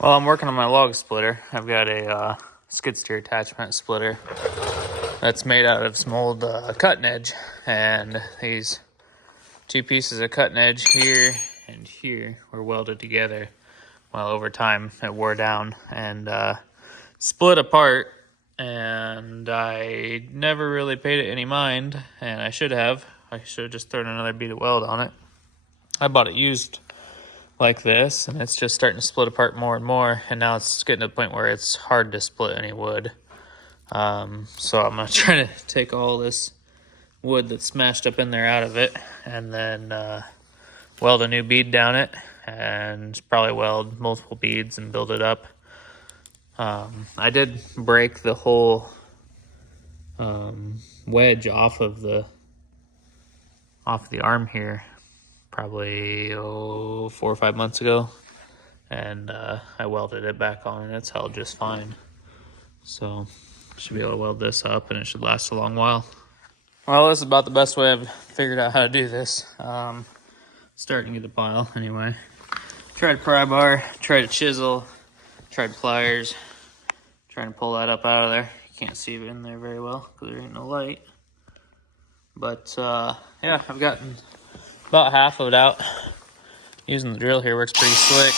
Well, I'm working on my log splitter. I've got a skid steer attachment splitter that's made out of some old cutting edge, and these two pieces of cutting edge here and here were welded together. Well, over time it wore down and split apart, and I never really paid it any mind, and I should have. I should have just thrown another bead of weld on it. I bought it used like this, and it's just starting to split apart more and more, and now it's getting to the point where it's hard to split any wood. So I'm going to try to take all this wood that's smashed up in there out of it, and then weld a new bead down it, and probably weld multiple beads and build it up. I did break the whole wedge off of the arm here probably 4 or 5 months ago, and I welded it back on, and it's held just fine. So should be able to weld this up, and it should last a long while. Well, this is about the best way I've figured out how to do this. Starting to get the pile anyway. Tried pry bar, tried a chisel, tried pliers, trying to pull that up out of there. You can't see it in there very well because there ain't no light. But yeah, I've gotten about half of it out. Using the drill here works pretty slick.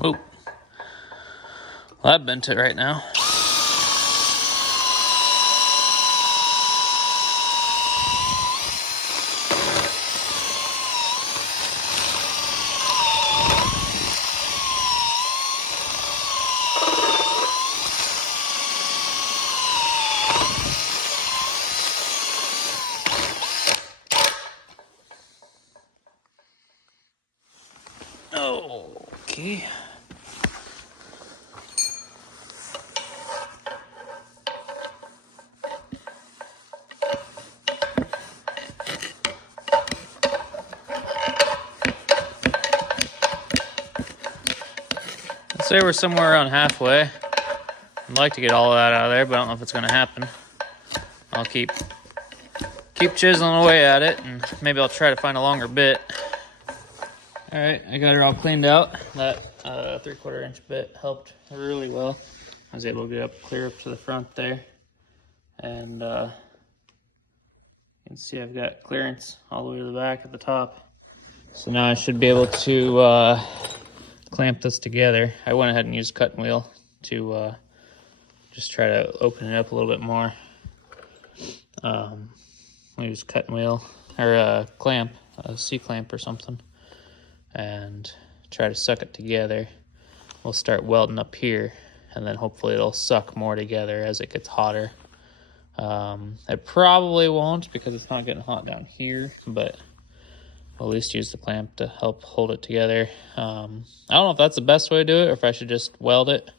Oh, well, I bent it right now. Okay. I'd say we're somewhere around halfway. I'd like to get all of that out of there, but I don't know if it's going to happen. I'll keep chiseling away at it, and maybe I'll try to find a longer bit. All right, I got her all cleaned out. That 3/4 inch bit helped really well. I was able to get up clear up to the front there, and you can see I've got clearance all the way to the back at the top. So now I should be able to clamp this together. I went ahead and used a cutting wheel to just try to open it up a little bit more. I use a cutting wheel or a clamp, a C-clamp or something, and try to suck it together. We'll start welding up here, and then hopefully it'll suck more together as it gets hotter. It probably won't because it's not getting hot down here, but we'll at least use the clamp to help hold it together. I don't know if that's the best way to do it, or if I should just weld it,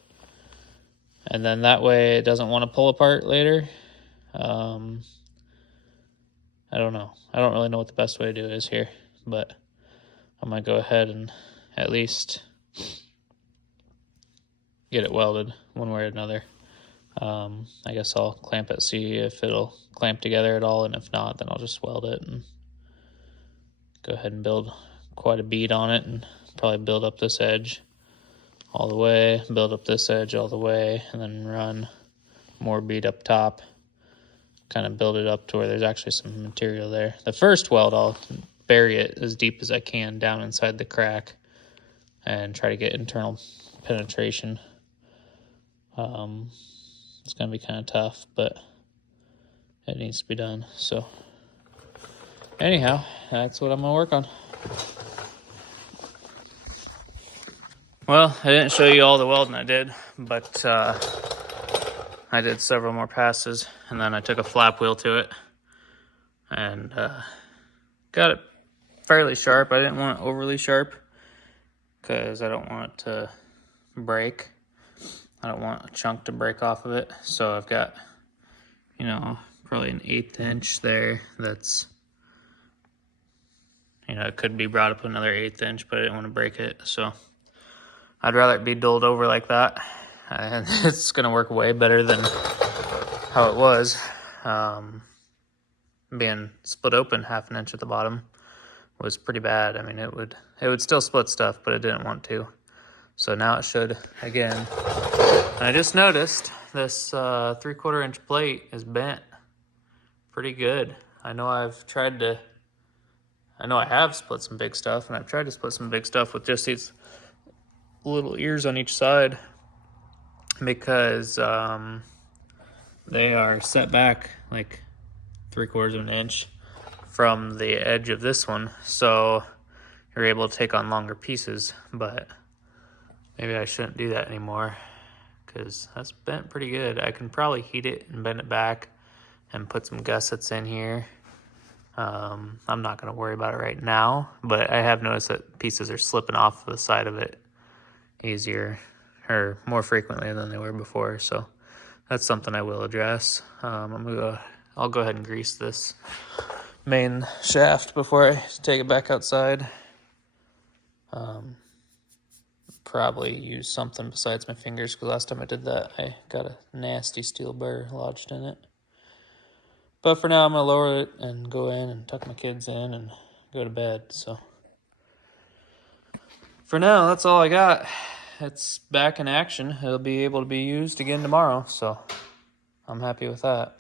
and then that way it doesn't want to pull apart later. I don't know. I don't really know what the best way to do it is here, but I'm going to go ahead and at least get it welded one way or another. I guess I'll clamp it, see if it'll clamp together at all, and if not, then I'll just weld it and go ahead and build quite a bead on it, and probably build up this edge all the way, build up this edge all the way, and then run more bead up top, kind of build it up to where there's actually some material there. The first weld, I'll bury it as deep as I can down inside the crack and try to get internal penetration. It's going to be kind of tough, but it needs to be done. So anyhow, that's what I'm going to work on. Well, I didn't show you all the welding I did, but I did several more passes, and then I took a flap wheel to it and got it fairly sharp. I didn't want it overly sharp because I don't want it to break. I don't want a chunk to break off of it. So I've got, you know, probably an 1/8 inch there that's, you know, it could be brought up another 1/8 inch, but I didn't want to break it. So I'd rather it be dulled over like that. And it's going to work way better than how it was. Being split open 1/2 inch at the bottom was pretty bad. I mean, it would still split stuff, but it didn't want to. So now it should again. And I just noticed this 3/4 inch plate is bent pretty good. I know I have split some big stuff, and I've tried to split some big stuff with just these little ears on each side because they are set back like 3/4 of an inch from the edge of this one, so you're able to take on longer pieces. But maybe I shouldn't do that anymore because that's bent pretty good. I can probably heat it and bend it back and put some gussets in here. I'm not going to worry about it right now, but I have noticed that pieces are slipping off the side of it easier or more frequently than they were before. So that's something I will address. I'll go ahead and grease this main shaft before I take it back outside. Probably use something besides my fingers because last time I did that, I got a nasty steel burr lodged in it. But for now, I'm going to lower it and go in and tuck my kids in and go to bed. So for now, that's all I got. It's back in action. It'll be able to be used again tomorrow, so I'm happy with that.